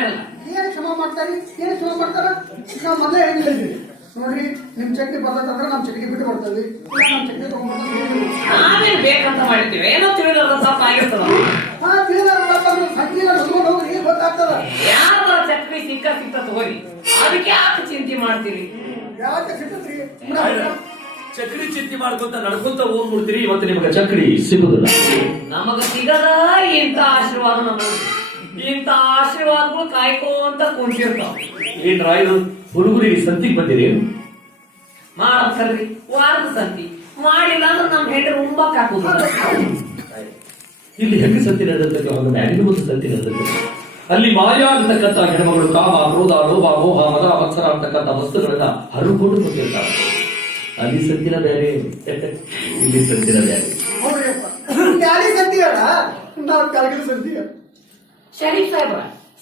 ಮಾಡಿಲ್ಲ. ಏನ್ ಕ್ಷಮ ಮಾಡ್ತಾರಿ? ಏನ್ ಕ್ಷಮ ಮಾಡ್ತಾರ? ನಾವು ಮೊದಲೇ ಹೇಳಿದ್ವಿ. ನೋಡ್ರಿ ನಿಮ್ ಚಟ್ನಿ ಬರ್ತದಂದ್ರೆ ನಮ್ ಚಟ್ನಿ ಬಿಟ್ಟು ಬರ್ತದೆ ಇಲ್ಲ ನಮ್ ಚಟ್ನಿ ತಗೊಂಡ್ಬರ್ತೀವಿ ನಾವೇನ್ ಬೇಕಂತ ಮಾಡಿರ್ತೀವಿ ಏನೋ ತಿಳಿದ ತಪ್ಪಾಗಿರ್ತದ ಹಾ ತಿಳಿದ ಸಂಜೆ ತಗೊಂಡು ಹೋಗ್ರಿ ಗೊತ್ತಾಗ್ತದ? ಯಾರ ಚಕ್ರಿ ಸಿಕ್ಕ ಸಿಕ್ಕ ತಗೋರಿ ಅದಕ್ಕೆ ಯಾಕೆ ಚಿಂತೆ ಮಾಡ್ತೀರಿ? ಯಾಕೆ ಸಿಕ್ತದ್ರಿ ಚಕ್ರಿ ಚಿಂತೆ ಮಾಡ್ಕೊಂತ ನಡ್ಕೊಂತ ಹೋಗ್ಬಿಡ್ತೀರಿ ಇವತ್ತು ನಿಮಗೆ ಚಕ್ರಿ ಸಿಗುದಿಲ್ಲ. ನಮಗ ಸಿಗದ ಇಂತ ಆಶೀರ್ವಾದ ನಮಗೆ. ಇಂಥ ಆಶೀರ್ವಾದಗಳು ಕಾಯ್ಕೋಂತ ಕುಂತಿರ್ತಾವ. ಏನ್ ರಾಯರು ಹುಡುಗರಿಗೆ ಸಂತಿಗೆ ಬಂದಿರಿ? ಮಾಡಕ್ ಸರಿ ವಾರದ ಸಂತಿ. ಮಾಡಿಲ್ಲ ಅಂದ್ರೆ ನಮ್ ಹೆಂಡ್ರಿ ಉಂಬಕ್ ಹಾಕುದಿಲ್ಲ ಇಲ್ಲಿ ಹೆಂಗೆ ಸಂತಿ ನಡೆದಕ್ಕೆ ಒಂದು ಮ್ಯಾಲಿನ ಒಂದು ಸಂತಿ ನಡೆದಕ್ಕೆ ಅಲ್ಲಿ ಮಾಯಾ ಅಂತಕ್ಕಂಥ ಹೆಣ್ಮಗಳು ಕಾಮ ಕ್ರೋಧ ಲೋಭ ಮೋಹ ಮದ ಮತ್ಸರ ಅಂತಕ್ಕಂಥ ವಸ್ತುಗಳನ್ನ ಹರಿಕೊಂಡು ಬಂದಿರ್ತಾರೆ ಅಲ್ಲಿ ಸಂತಿನ ಬೇರೆ ಇಲ್ಲಿ ಸಂತಿನ ಬೇರೆ ಸಂತಿ ಅಲ್ಲ ನಾವು ಕಲಗಿನ ಸಂತಿ ಶರೀಫ್ ಸಾಹೇಬ್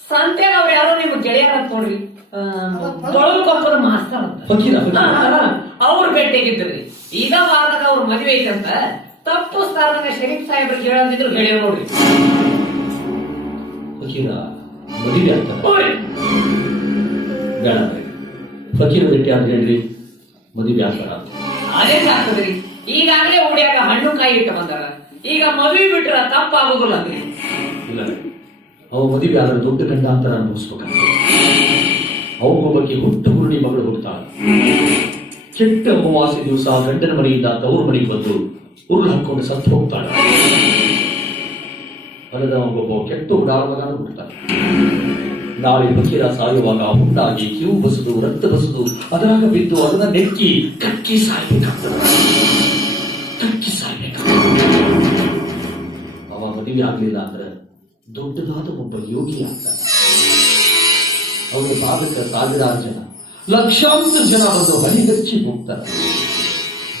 ಸಂತ್ಯಾಗ ಅವ್ರು ಯಾರೋ ನಿಮ್ ಗೆಳೆಯರ ಅಂತ ನೋಡ್ರಿ ಕೊಪ್ಪದ ಮಾಸ್ತರ್ ಅಂತ. ಅವ್ರ ಗಟ್ಟಿಗಿದ್ರಿ ಈಗ ವಾರದಾಗ ಅವ್ರ ಮದುವೆ ಐತಂತ ತಪ್ಪು ಸ್ಥಾನದಾಗ ಶರೀಫ್ ಸಾಹೇಬ್ರಿಗೆ ಹೇಳಂದಿದ್ರು ಗೆಳೆಯ ನೋಡ್ರಿ ಫಕೀರ ಮದುವೆ ಅಂತ ಓಯ್, ಬೇಡ ಫಕೀರ ಭೇಟಿ ಆದ್ರೆ ಹೇಳ್ರಿ ಮದುವೆ ಆಗ್ತಾರ ಅದೇ ಆಗ್ತದ್ರಿ ಈಗಾಗಲೇ ಓಡಿಯಾಗ ಹಣ್ಣು ಕಾಯಿ ಇಟ್ಟು ಬಂದಾರ. ಈಗ ಮದುವೆ ಬಿಟ್ರ ತಪ್ಪಾಗುದಿಲ್ಲ ಅಂದ್ರಿ. ಇಲ್ಲ. ಅವು ಮದುವೆ ಆದ್ರೆ ದೊಡ್ಡ ಗಂಡಾಂತರ ಅನುಭವಿಸ್ಬೇಕಾಗ್ತದೆ. ಅವಗೊಬ್ಬಕ್ಕೆ ಹುಟ್ಟು ಹುರುಳಿ ಮಗಳು ಹುಡ್ತಾಳೆ ಕೆಟ್ಟ ಅಮಾವಾಸ್ಯ ದಿವಸ ಗಂಡನ ಮನೆಯಿಂದ ತವರು ಮನೆಗೆ ಬಂದು ಉರುಳು ಹಾಕೊಂಡು ಸತ್ತು ಹೋಗ್ತಾಳೆ. ಅಲ್ಲದ ಒಬ್ಬ ಕೆಟ್ಟ ಉಡಾಳ ಹುಡ್ತಾಳೆ ನಾಳೆ ಬಕೀರ ಸಾಯುವಾಗ ಹುಟ್ಟಾಗಿ ಕಿವು ಬಸದು, ರಕ್ತ ಬಸದು, ಅದರಾಗ ಬಿದ್ದು ಅದನ್ನ ನೆಕ್ಕಿ ಕಕ್ಕಿ ಸಾಯ್ಬೇಕಾಗ್ತದೆ. ಕಕ್ಕಿ ಸಾಯ್ಬೇಕಾಗ್ತದೆ. ಅವ ಮದುವೆ ಆಗ್ಲಿಲ್ಲ ಅಂದ್ರೆ ದೊಡ್ಡದಾದ ಒಬ್ಬ ಯೋಗಿ ಆಗ್ತಾನೆ ಅವರ ಪಾದಕ ಸಾವಿರಾರು ಜನ ಲಕ್ಷಾಂತರ ಜನ ಬಂದು ಹರಿಗಚ್ಚಿ ಹೋಗ್ತಾರೆ.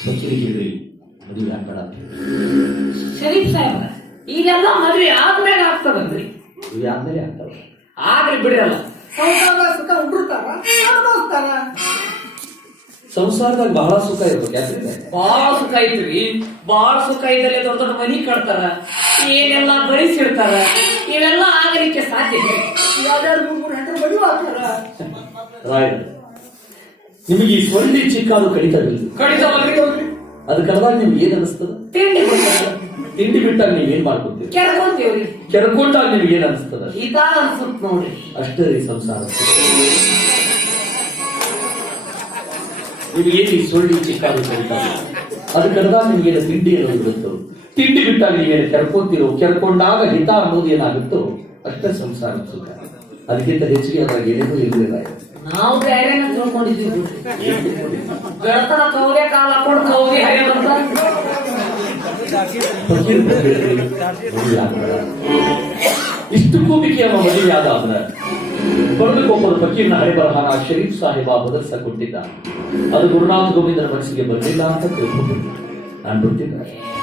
ಫಕೀರಿಗೆ ಹೇಳಿ ಮದುವೆ ಆಗಬೇಡ ಅಂತ ಹೇಳಿ. ಶರೀಫ್ ಈಗೆಲ್ಲ ಮದುವೆ ಆದ್ಮೇಲೆ ಆಗ್ತದಂದ್ರಿ. ಮದುವೆ ಆದ್ಮೇಲೆ ಆಗ್ತಾವೆ ಆಗ್ಲಿ ಬಿಡಿರಲ್ಲ ಸಂಸಾರ ಸುಖ ಉಂಡಿರ್ತಾರ ಅನುಭವಿಸ್ತಾರ? ಸಂಸಾರದಾಗ ಬಹಳ ಸುಖ ಇರ್ಬೇಕು ಯಾಕಂದ್ರೆ ಬಾಳ ಸುಖ ಐತ್ರಿ. ಬಹಳ ಸುಖ ಇದ್ದಲ್ಲಿ ದೊಡ್ಡ ದೊಡ್ಡ ಮನಿ ಕಟ್ತಾರ. ಏನೆಲ್ಲ ಬರಿಸಿಡ್ತಾರ? ಇವೆಲ್ಲ ಆಗಲಿಕ್ಕೆ ಸಾಧ್ಯ ಇದೆ. ಯಾವ್ದಾದ್ರು ಮೂರು ನಿಮಗೆ ಈ ಸೊಳ್ಳಿ ಚಿಕ್ಕಾದು ಕಡಿತವಿಲ್ಲ ಕಡಿತ ಅದ್ ಕಡದಾಗ ನಿಮ್ಗೆ ಏನ್ ಅನಿಸ್ತದ? ತಿಂಡಿ ತಿಂಡಿ ಬಿಟ್ಟಾಗ ನೀವ್ ಏನ್ ಮಾಡ್ಕೊತೀರಿ ಕೆರ್ಕೊಂತೀವ್ರಿ ಕೆರ್ಕೊಂಡಾಗ ನಿಮ್ಗೆ ಏನ್ ಅನಿಸ್ತದ? ನೋಡಿ ಅನ್ಸುತ್ ನೋಡ್ರಿ ಅಷ್ಟೇ ರೀ ಸಂಸಾರ. ನಿಮ್ಗೆ ಏನ್ ಈ ಸೊಳ್ಳಿ ಚಿಕ್ಕಾದು ಕಡಿತಾಗ ಅದು ಕರೆದಾಗ ನಿಮ್ಗೆ ತಿಂಡಿ ಅನ್ನೋದು ತಿಂಡಿ ಬಿಟ್ಟಾಗ ನೀವೇನು ಕೆರ್ಕೊಂತೀರೋ ಕೆರ್ಕೊಂಡಾಗ ಹಿತ ಅನ್ನೋದು ಏನಾಗುತ್ತೋ ಅಷ್ಟೇ ಸಂಸಾರ ಸುಖ. ಅದಕ್ಕಿಂತ ಹೆಚ್ಚಿಗೆ ಅದ್ರಾಗ ಏನೇನೂ ಇರಲಿಲ್ಲ. ನಾವು ಬೇರೆನ ತಿಳ್ಕೊಂಡಿದ್ವಿ ಬೆಳತನ ಕೌದೆ ಕಾಲ ಹಾಕೊಂಡು ಕೌದೆ ಹರಿಯೋದಂತ ಫಕೀರ್ ಬಂದ್ಬಿಟ್ರಿ, ಇಷ್ಟಕ್ಕೂ ಮಿಕ್ಕಿ ಅವ ಮದುವೆ ಆದ ಅಂದ್ರೆ ಬರಲಿಕ್ಕೊಬ್ಬರು ಫಕೀರ್ನ ಹರಿಬರಹನ ಶರೀಫ್ ಸಾಹೇಬ ಬದಲಿಸಿಕೊಂಡಿದ್ದ ಅದು ಗುರುನಾಥ್ ಗೋವಿಂದರ ಮನಸ್ಸಿಗೆ ಬರಲಿಲ್ಲ ಅಂತ ತಿಳ್ಕೊಂಡಿದ್ದೆ. ನಾನು ಬಿಡ್ತಿದ್ದೆ